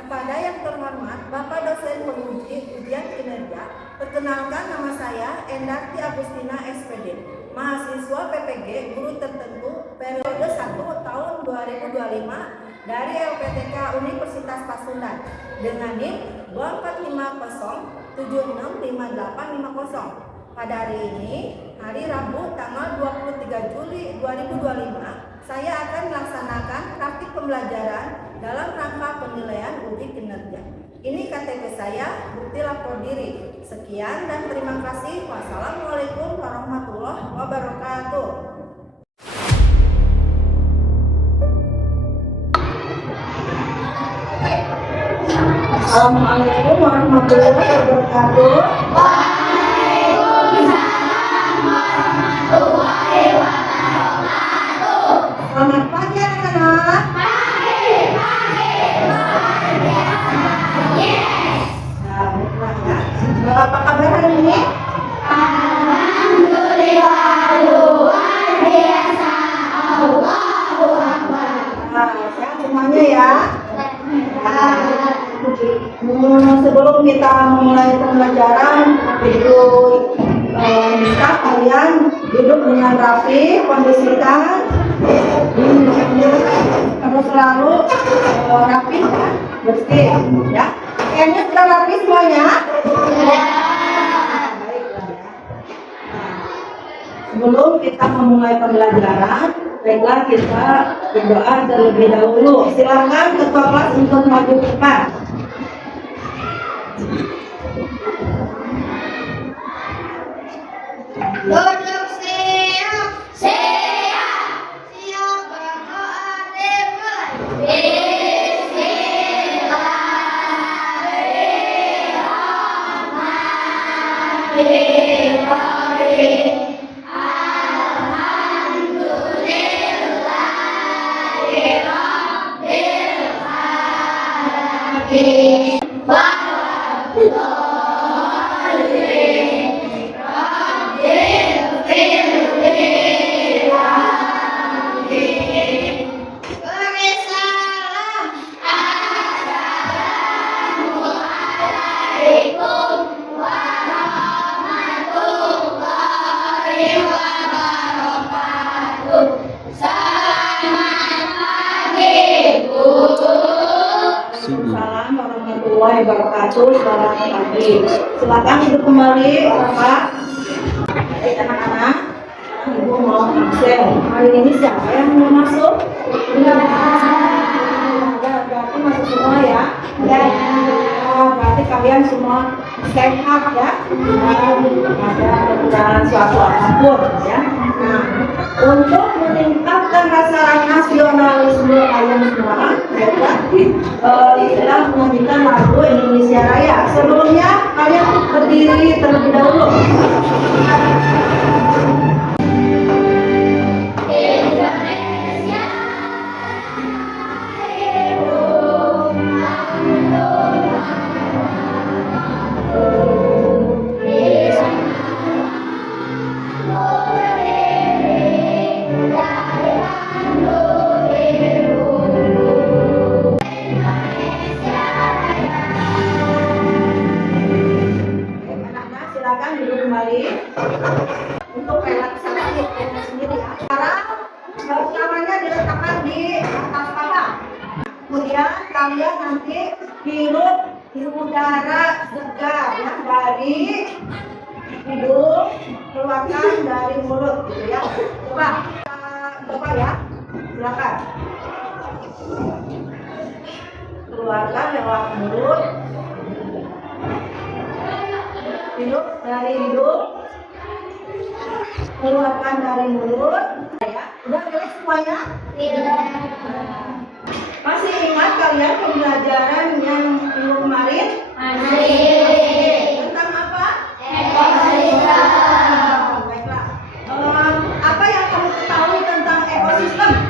Kepada yang terhormat Bapak dosen penguji ujian kinerja, perkenalkan nama saya Endarti Agustina SPD, mahasiswa PPG Guru Tertentu periode 1 tahun 2025 dari LPTK Universitas Pasundan dengan NIM 24507655850. Pada hari ini, hari Rabu tanggal 23 Juli 2025, saya akan melaksanakan praktik pembelajaran dalam rangka penilaian uji kinerja. Ini KTP saya, bukti lapor diri. Sekian dan terima kasih. Wassalamualaikum warahmatullahi wabarakatuh. Assalamualaikum warahmatullahi wabarakatuh. Selamat pagi anak-anak. Apa kabar hari ini? Alhamdulillah, luar biasa. Allahu Akbar. Sehat semuanya ya. Sebelum kita memulai pembelajaran, minta kalian duduk dengan rapi, kondisikan, harus selalu rapi, ya, bersih, ya. Kayaknya sudah rapi semuanya. Baiklah ya. Sebelum kita memulai pembelajaran, baiklah kita berdoa terlebih dahulu. Silakan ketua kelas untuk maju ke depan. Duduk siap. Siap berdoa dimulai. Bismillahirrahmanirrahim. Assalamualaikum warahmatullahi wabarakatuh. Selamat pagi. Silakan duduk kembali, Bapak. Baik anak-anak, Ibu mau absen. Hari ini siapa yang mau masuk? Berarti masuk semua ya? Berarti kalian semua sehat ya? Ada kekurangan suatu apapun ya? Nah, untuk meningkatkan rasa nasionalisme kalian semua, kita menyanyikan lagu Indonesia Raya. Sebelumnya kalian berdiri terlebih dahulu. Untuk relaksasi diri sendiri ya. Sekarang tangannya diletakkan di atas paha. Kemudian kalian nanti hirup udara segar ya, dari hidung, keluarkan dari mulut gitu ya. Coba ya, silakan. Keluarkan lewat mulut. Hidup dari hidung, keluarkan dari mulut. Ya, udah rileks semuanya? Masih ingat kalian pembelajaran yang minggu kemarin? Tentang apa? Ekosistem. Baiklah. Apa yang kamu ketahui tentang ekosistem?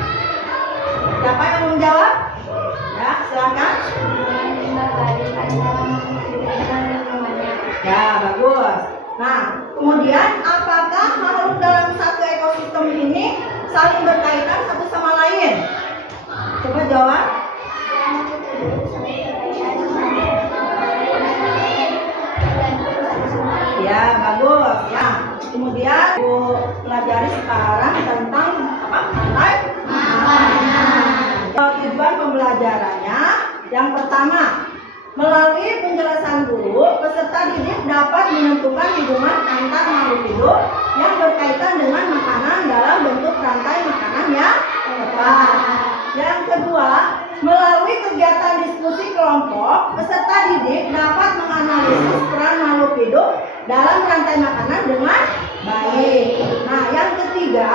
Siapa yang mau menjawab? Ya, silakan. Ya, bagus. Nah, kemudian apakah makhluk dalam satu ekosistem ini saling berkaitan satu sama lain? Coba jawab. Kemudian pelajari sekarang tentang rantai makanan. Tujuan pembelajarannya yang pertama, melalui penjelasan guru, peserta didik dapat menentukan hubungan antar makhluk hidup yang berkaitan dengan makanan dalam bentuk rantai makanan yang tepat. Yang kedua, melalui kegiatan diskusi kelompok, peserta didik dapat menganalisis peran makhluk hidup dalam rantai makanan dengan baik. Nah, yang ketiga,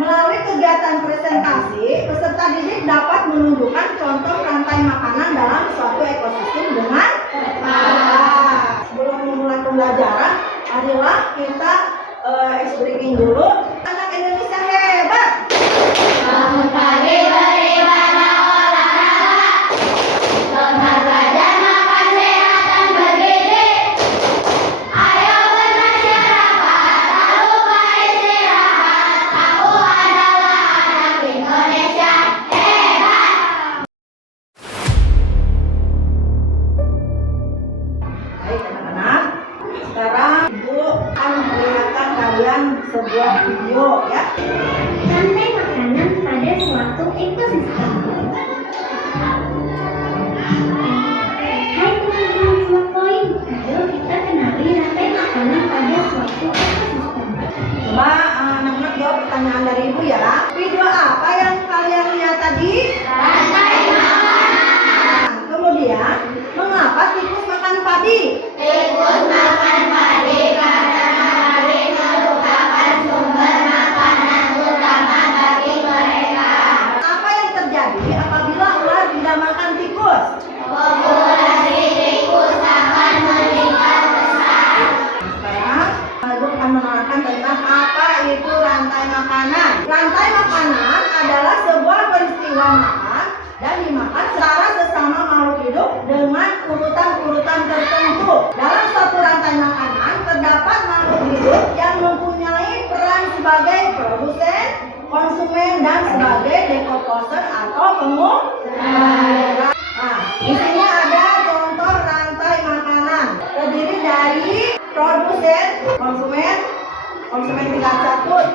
melalui kegiatan presentasi, peserta didik dapat menunjukkan contoh rantai makanan dalam suatu ekosistem dengan tepat. Sebelum memulai pembelajaran, marilah kita ice breaking dulu. Anak Indonesia hebat. Bangun pagi beribadah olahraga, olahraga dan makan sehat dan bergizi. Ayo bermasyarakat, tak lupa istirahat. Aku adalah anak Indonesia hebat. Baik anak-anak, sekarang Ibu akan memperlihatkan kalian sebuah video ya. Rantai makanan pada suatu ekosistem. Hai teman-teman Smart Point, ayo kita kenali rantai makanan pada suatu ekosistem. Coba anak-anak jawab pertanyaan dari Ibu ya. Video apa yang kalian lihat tadi? Rantai makanan. Kemudian, mengapa tikus makan padi? Tikus makan padi karena padi merupakan sumber makanan utama bagi mereka. Apa yang terjadi apabila ular tidak makan tikus? Populasi tikus akan meningkat besar. Sekarang, Ibu akan menerangkan tentang apa itu rantai makanan. Rantai makanan adalah sebuah peristiwa makan dan dimakan secara sesama makhluk hidup dengan urutan-urutan tertentu. Dalam suatu rantai makanan terdapat makhluk hidup yang mempunyai peran sebagai produsen, konsumen, dan sebagai decomposer atau pengubah. Nah, di sini ada contoh rantai makanan terdiri dari produsen, konsumen tingkat satu,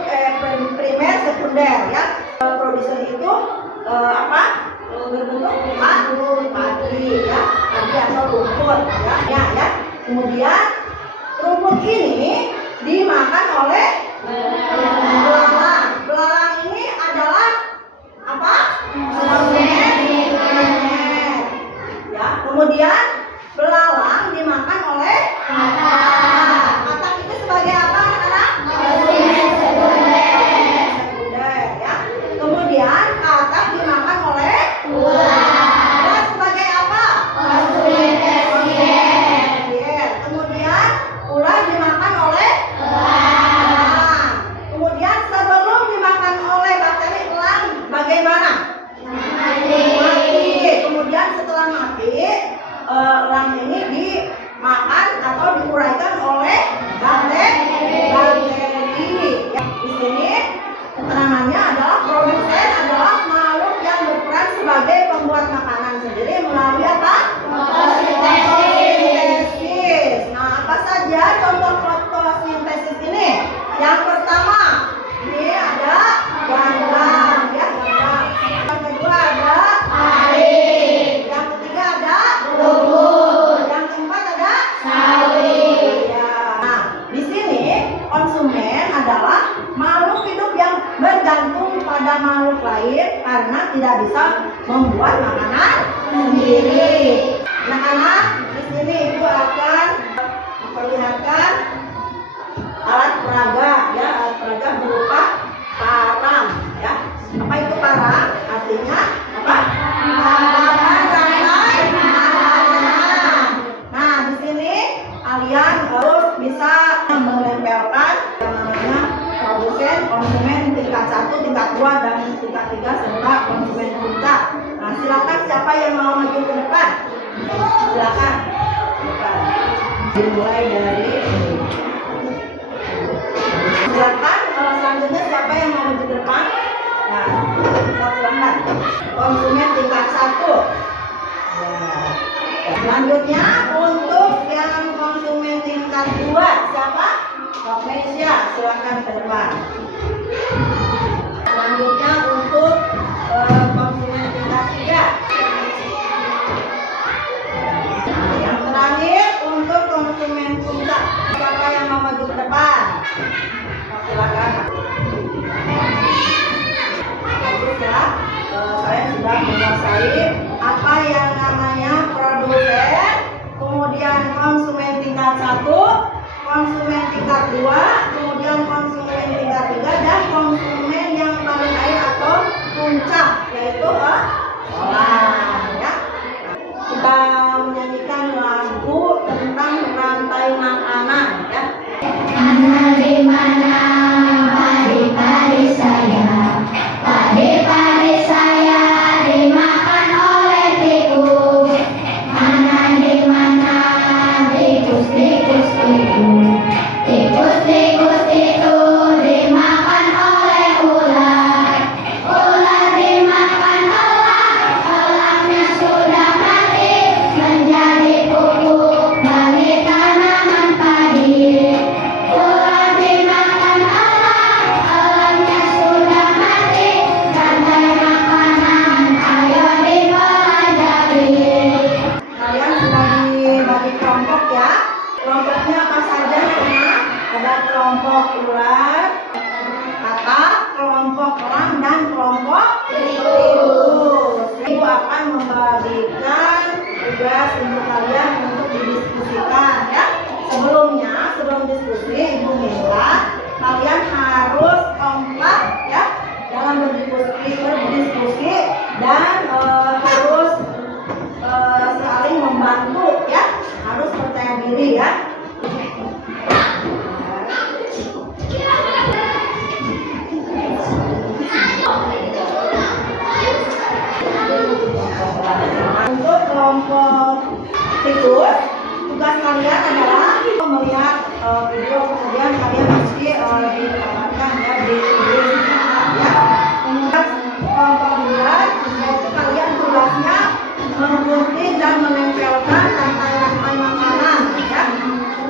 primer, sekunder ya. Produsen itu berbentuk padi ya, padi atau rumput ya. Kemudian rumput ini dimakan oleh belalang. Belalang ini adalah apa? Konsumen. Ya, kemudian belalang dimakan oleh katak. Katak itu sebagai apa anak-anak? Sekunder ya. Kemudian katak dimakan oleh ular sebagai apa? Tersier. Kemudian ular dimakan oleh elang. Kemudian sebelum dimakan oleh bakteri elang bagaimana? Mati. Kemudian setelah mati, elang ini dimakan atau diuraikan oleh bakteri. Ya, di sini keterangannya adalah produsen adalah makhluk yang berperan sebagai pembuat makanan sendiri melalui apa? Fotosintesis. Nah, apa saja contoh fotosintesis ini? Yang pertama, ini ada ganggang ya, ganggang. Yang kedua ada pari. Yang ketiga ada rumput. Yang keempat ada sawit. Ya. Nah, di sini konsumen adalah makhluk hidup yang bergantung pada makhluk lain karena tidak bisa membuat makanan sendiri. Anak-anak, di sini Ibu akan memperlihatkan alat peraga ya, alat peraga berupa parang ya. Apa itu parang? Artinya apa? Parang rantai makanan. Nah, di sini kalian harus bisa menempelkan yang namanya produsen, konsumen tingkat 1, tingkat 2, dan tingkat 3 serta konsumen puncak. Nah, silakan siapa yang mau maju ke depan? Silakan. Dimulai dari silakan. Selanjutnya siapa yang mau maju ke depan? Nah, silakan. Konsumen tingkat 1. Ya. Selanjutnya untuk yang konsumen tingkat 2 siapa? Kak Mesia. tingkat 1, konsumen tingkat 2, kemudian konsumen tingkat 3, dan konsumen yang paling akhir atau puncak, yaitu orang, ya. Kita menyanyikan lagu tentang rantai makanan, ya. Mana di mana padi-padi saya, padi-padi saya dimakan oleh tikus. Mana di mana tikus-tikus itu, tikus-tikus itu dimakan oleh ular. Ular dimakan elang, elangnya sudah mati menjadi pupuk bagi tanaman padi. Ular dimakan elang, elangnya sudah mati, rantai makanan ayo dipelajari. Kalian sudah dibagi kelompok, ya. Kelompoknya apa saja, ya? Ada kelompok ular, katak, kelompok elang, dan kelompok tikus. Ibu akan membagikan tugas untuk kalian untuk didiskusikan, ya. Sebelum diskusi, Ibu minta kalian harus kompak, ya, dalam berdiskusi dan harus saling membantu, ya. Harus percaya diri, ya. Untuk kelompok tikus, tugas kalian adalah melihat video, kemudian kalian mesti diterapkan, ya, di video, ya. Kemudian kelompok ular, yaitu kalian tugasnya menggunting dan menempelkan rantai-rantai makanan, ya.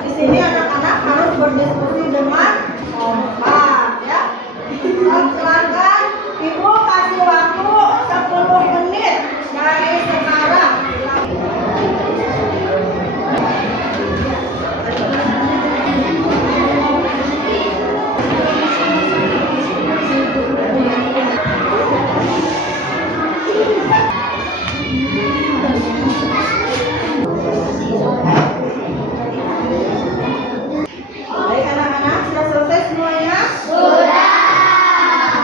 Di sini anak-anak harus berdiskusi dengan kompak, ya. Silakan Ibu kasih waktu 10 menit dari sekarang. Baik anak-anak, sudah selesai semuanya? Sudah.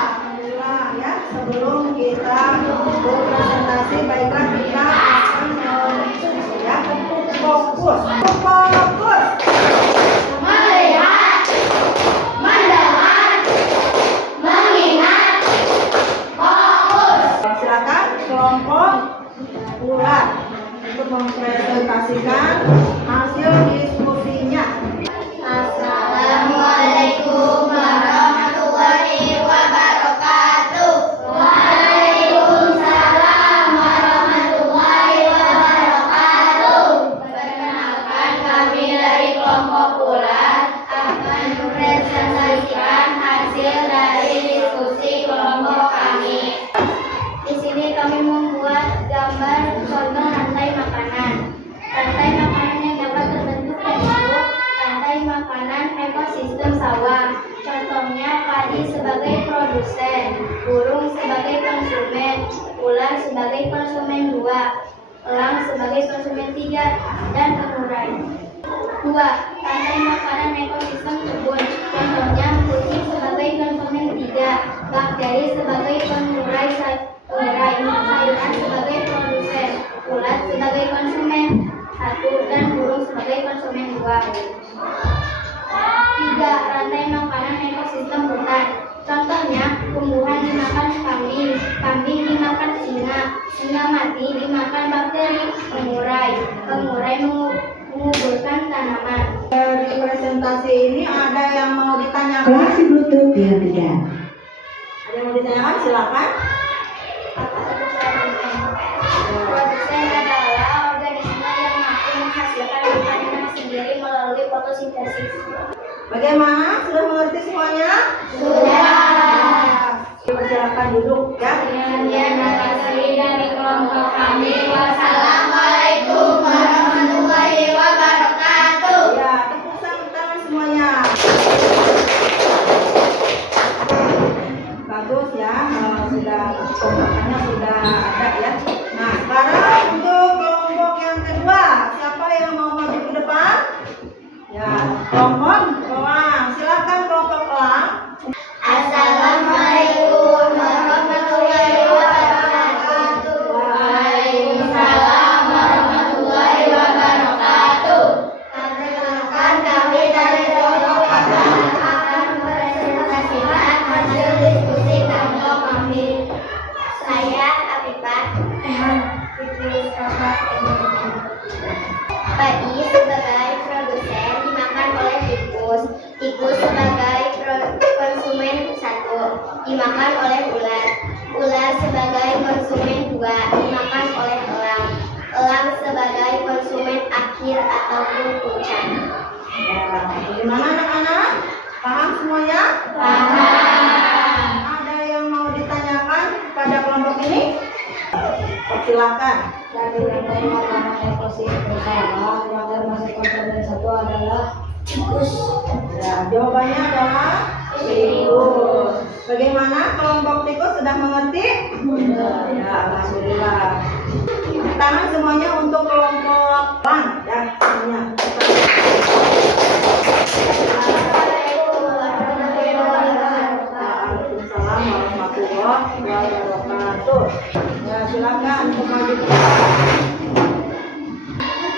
Alhamdulillah, ya. Sebelum kita berpresentasi, baiklah kita akan ya, fokus. Fokus. Melihat, mendengar, mengingat, fokus. Silakan kelompok ular untuk mempresentasikan hasil diskusinya. Assalamualaikum warahmatullahi wabarakatuh. Waalaikumsalam warahmatullahi wabarakatuh. Perkenalkan, kami dari kelompok ular akan mempresentasikan hasil dari diskusi kelompok kami. Di sini kami membuat gambar contoh rantai makanan. Rantai makanan yang dapat terbentuk yaitu rantai makanan ekosistem sawah. Contohnya padi sebagai produsen, burung sebagai konsumen, ular sebagai konsumen 2, elang sebagai konsumen 3, dan pengurai. 2. Rantai makanan ekosistem kebun. Contohnya kucing sebagai konsumen 3, bakteri sebagai pengurai sayuran sebagai produsen, ulat sebagai konsumen 1, dan burung sebagai konsumen 2. 3. Rantai makanan ekosistem hutan. Contohnya, tumbuhan dimakan kambing, kambing dimakan singa, singa mati dimakan bakteri, pengurai menguburkan tanaman. Dari presentasi ini ada yang mau ditanyakan? Koneksi Bluetooth dihentikan. Ada yang mau ditanyakan? Silakan. Produsen adalah organisme yang mampu menghasilkan makanan sendiri melalui fotosintesis. Bagaimana? Sudah mengerti semuanya? Sudah. Silakan duduk, ya. Sekian dari kelompok kami. Wassalamualaikum warahmatullahi wabarakatuh. Ya, tepuk tangan semuanya. Bagus, ya. Sudah kompokannya sudah ada, ya. Nah, sekarang untuk kelompok yang kedua, siapa yang mau maju ke depan? Kelompok elang. Silakan kelompok elang. Assalamualaikum warahmatullahi wabarakatuh. Waalaikumsalam warahmatullahi wabarakatuh. Perkenalkan, kami dari kelompok elang akan mempresentasikan hasil diskusi kelompok kami. Saya Afifah. Bayi sebagai produsen dimakan oleh tikus. Tikus sebagai konsumen satu dimakan oleh ular. Ular sebagai konsumen dua dimakan oleh elang. Elang sebagai konsumen akhir ataupun puncak. Ya, bagaimana anak-anak? Paham semuanya? Paham. Ada yang mau ditanyakan pada kelompok ini? Silakan. Dari yang menggunakan ekosistem bersama yang termasuk komponen satu adalah tikus. Ya, jawabannya adalah tikus. Bagaimana kelompok tikus sudah mengerti? Ya, alhamdulillah. Tangan semuanya untuk kelompok elang ya semuanya. Assalamualaikum warahmatullahi wabarakatuh. Waalaikumsalam warahmatullahi wabarakatuh. Ya, silakan untuk maju ke depan.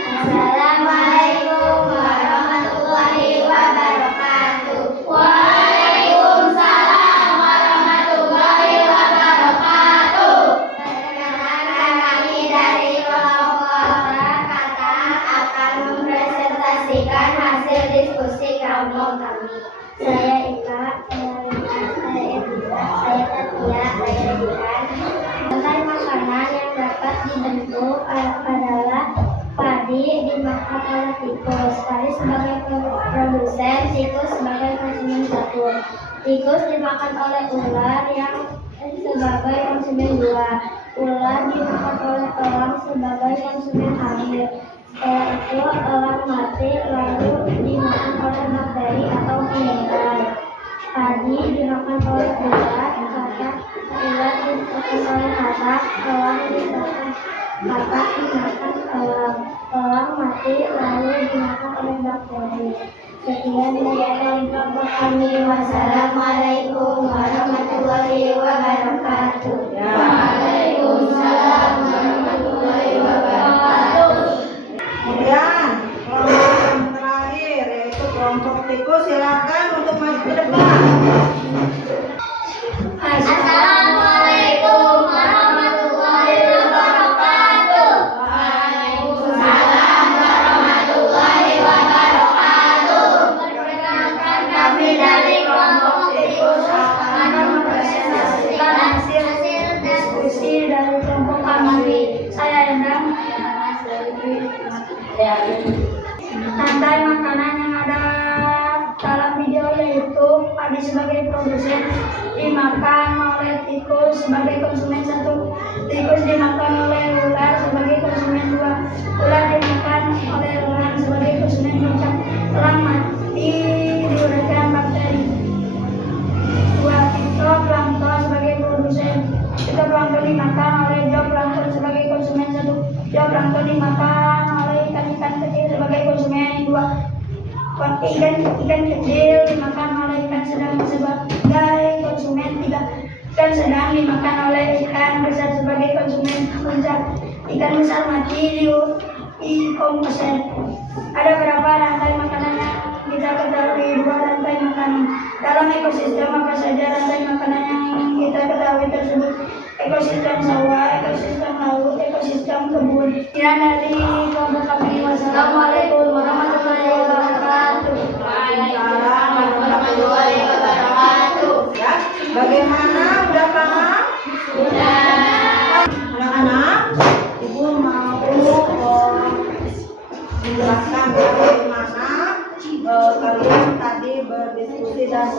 Assalamualaikum warahmatullahi wabarakatuh. Waalaikumsalam warahmatullahi wabarakatuh. Perkenalkan, kami dari kelompok kata akan mempresentasikan hasil diskusi kelompok kami. Saya Ika, saya Tika, saya Tatia, saya Dian. Rantai makanan yang dapat dibentuk adalah padi dimakan oleh tikus. Padi sebagai produsen, tikus sebagai konsumen satu. Tikus dimakan oleh ular yang sebagai konsumen dua. Ular dimakan oleh elang sebagai konsumen akhir. Setelah itu elang mati lalu dimakan oleh bakteri atau mineral. Padi dimakan oleh ular, ular dimakan oleh katak, elang dimakan katak dimakan elang mati lalu dimakan oleh bakteri. Sekian dari kelompok kami. Wassalamualaikum warahmatullahi wabarakatuh. Ya. Waalaikumsalam warahmatullahi wabarakatuh. Kemudian kelompok yang terakhir yaitu kelompok tikus, silakan untuk maju ke depan. Assalamualaikum warahmatullahi wabarakatuh. Waalaikumsalam warahmatullahi wabarakatuh. Perkenalkan, kami dari kelompok tikus akan mempresentasikan hasil diskusi dari kelompok kami. Saya Endang. Rantai makanan yang ada dalam video yaitu padi sebagai produsen dimakan oleh tikus sebagai konsumen satu. Tikus dimakan oleh ular sebagai konsumen dua. Ular dimakan oleh elang sebagai konsumen puncak. Elang mati diuraikan bakteri. Dua, fitoplankton sebagai produsen. Fitoplankton dimakan oleh zooplankton sebagai konsumen satu. Zooplankton dimakan oleh ikan-ikan kecil sebagai konsumen dua. Ikan kecil dimakan oleh ikan sedang sebagai konsumen tiga. Ikan sedang dimakan oleh ikan besar sebagai konsumen puncak. Ikan besar mati dikomposer. Ada berapa rantai makanan yang kita ketahui? Dua rantai makanan. Dalam ekosistem apa saja rantai makanan yang kita ketahui tersebut? Ekosistem sawah, ekosistem laut, ekosistem kebun. Sekian dari kelompok kami. Wassalamualaikum warahmatullahi wabarakatuh. Waalaikumsalam warahmatullahi wabarakatuh. Ya, bagaimana? Udah paham? Sudah. Anak-anak, Ibu mau menjelaskan bagaimana kalian tadi berdiskusi dan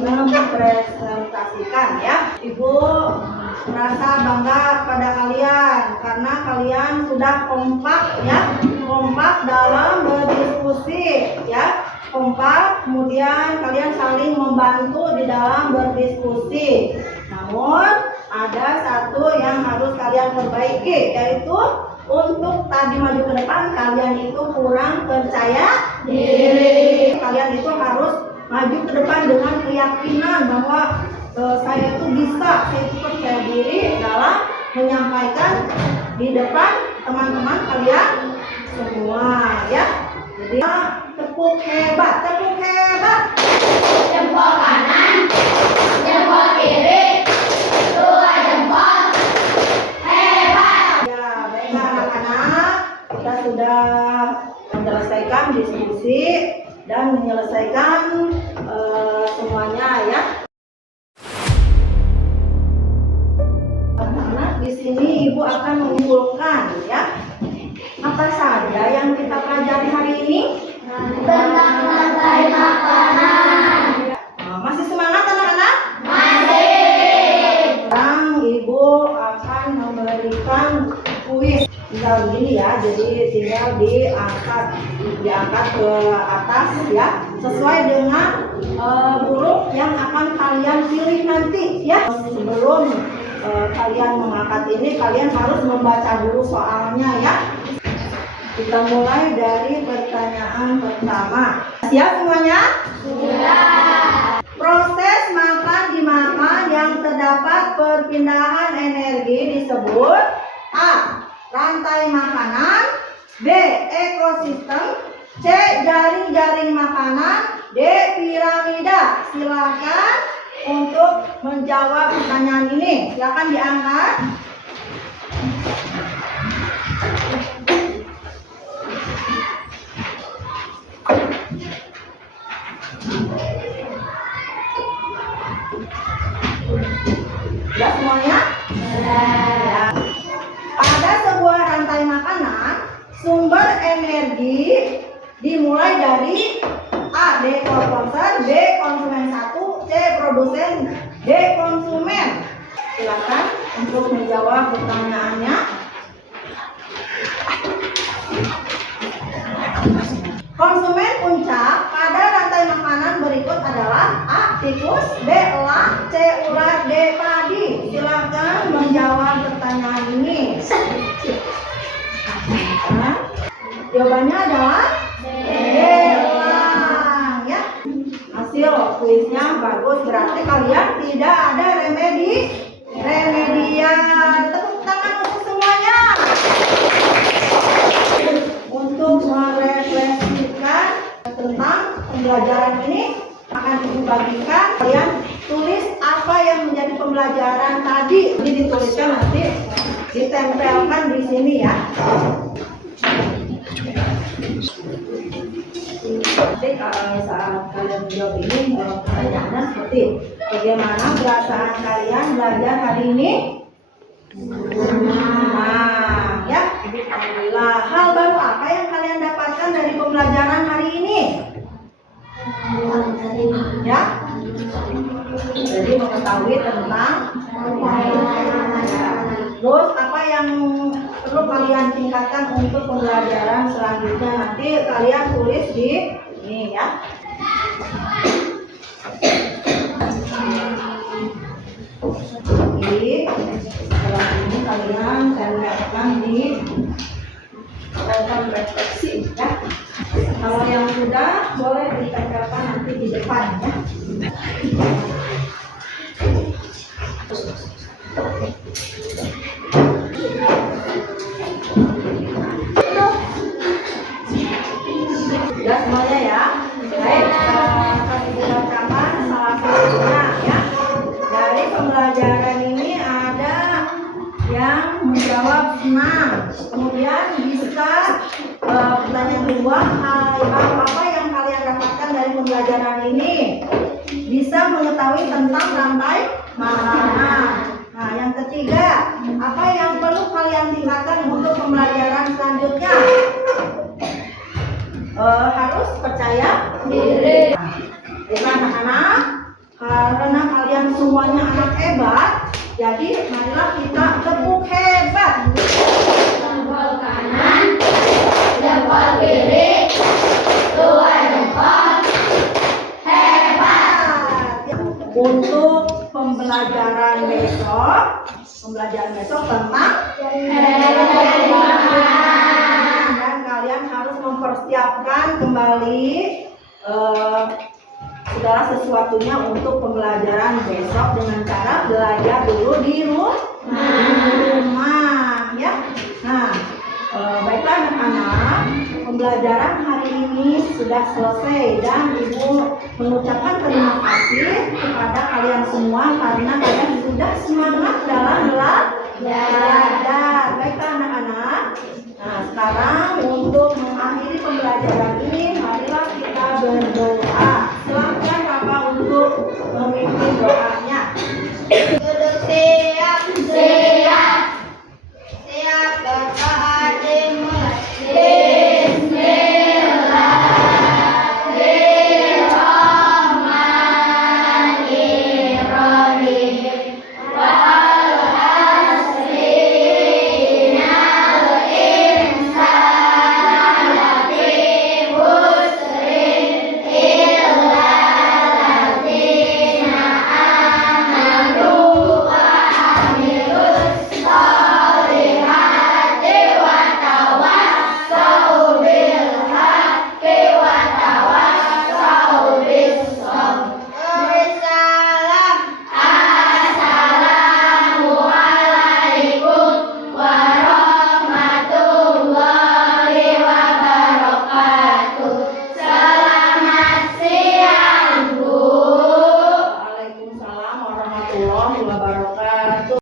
mempresentasikan ya. Ibu merasa bangga pada kalian karena kalian sudah kompak ya, kompak dalam berdiskusi ya, kompak, kemudian kalian saling membantu di dalam berdiskusi. Namun ada satu yang harus kalian perbaiki, yaitu untuk tadi maju ke depan kalian itu kurang percaya diri. maju ke depan dengan keyakinan bahwa saya itu bisa, saya itu percaya diri dalam menyampaikan di depan teman-teman kalian semua ya. Jadi tepuk hebat, tepuk hebat. Jempol kanan, jempol kiri, dua jempol. Hebat. Ya, baiklah anak-anak, kita sudah menyelesaikan diskusi dan menyelesaikan semuanya ya. Anak-anak, di sini Ibu akan menyimpulkan ya. Apa saja yang kita pelajari hari ini? Tentang rantai makanan. Masih semangat anak-anak? Masih. Sekarang Ibu akan memberikan kuis. Tinggal begini ya, jadi tinggal diangkat ke atas ya, sesuai dengan huruf yang akan kalian pilih nanti ya. Sebelum kalian mengangkat ini, kalian harus membaca dulu soalnya ya. Kita mulai dari pertanyaan pertama. Siap semuanya? Sudah. Proses makan dimakan yang terdapat perpindahan energi disebut A. Rantai makanan, B. Ekosistem, C. Jaring-jaring makanan, D. Piramida. Silakan untuk menjawab pertanyaan ini. Silakan diangkat. Sudah semuanya? Ya. Pada sebuah rantai makanan, sumber energi dimulai dari A. Developer, B. Konsumen 1, C. Produsen, D. Konsumen. Silakan untuk menjawab pertanyaannya. Konsumen puncak pada rantai makanan berikut adalah A. Tikus, B. Elang, C. Ular, D. Padi. Silakan menjawab pertanyaan ini. Nah, jawabannya adalah D. Elang ya. Hasil kuisnya bagus, berarti kalian tidak ada remedian. Tepuk tangan untuk semuanya. Untuk merefleksikan tentang pembelajaran ini akan Ibu bagikan, kalian tulis apa yang menjadi pembelajaran tadi. Ini dituliskan, nanti ditempelkan di sini ya. Nanti saat kalian menjawab ini, pertanyaannya seperti bagaimana perasaan kalian belajar hari ini? Nah, ya, alhamdulillah. Hal baru apa yang kalian dapatkan dari pembelajaran hari ini? Ya, jadi mengetahui tentang terus apa yang perlu kalian tingkatkan untuk pembelajaran selanjutnya, nanti kalian tulis di ini ya. Jadi setelah ini kalian tempelkan di papan refleksi ya. Kalau yang sudah boleh ditempelkan nanti di depan ya. Sudah semuanya ya. Baik, akan dibacakan salah satunya ya. Dari pembelajaran ini ada yang menjawab senang. Kemudian bisa pertanyaan kedua, hal apa yang kalian dapatkan dari pembelajaran ini? Bisa mengetahui tentang rantai makanan. Nah, yang ketiga, apa yang perlu kalian tingkatkan untuk pembelajaran selanjutnya? Harus percaya diri. Nah, anak-anak, karena kalian semuanya anak hebat, jadi marilah kita tepuk hebat. Jempol kanan, jempol kiri, dua jempol. Hebat. Untuk pembelajaran besok tentang Jaring-jaring makanan. dan kalian harus mempersiapkan kembali sudah segala sesuatunya untuk pembelajaran besok dengan cara belajar dulu di rumah ya. Nah, baiklah anak-anak, pembelajaran hari ini sudah selesai dan Ibu mengucapkan terima kasih kepada kalian semua karena kalian sudah semangat dalam belajar. Baiklah anak-anak. Nah, sekarang untuk mengakhiri pembelajaran ini, marilah kita berdoa. Silakan Bapak untuk memimpin doanya. Duduk siap, siap, siap berdoa dimulai. Waalaikumsalam warahmatullahi wabarakatuh.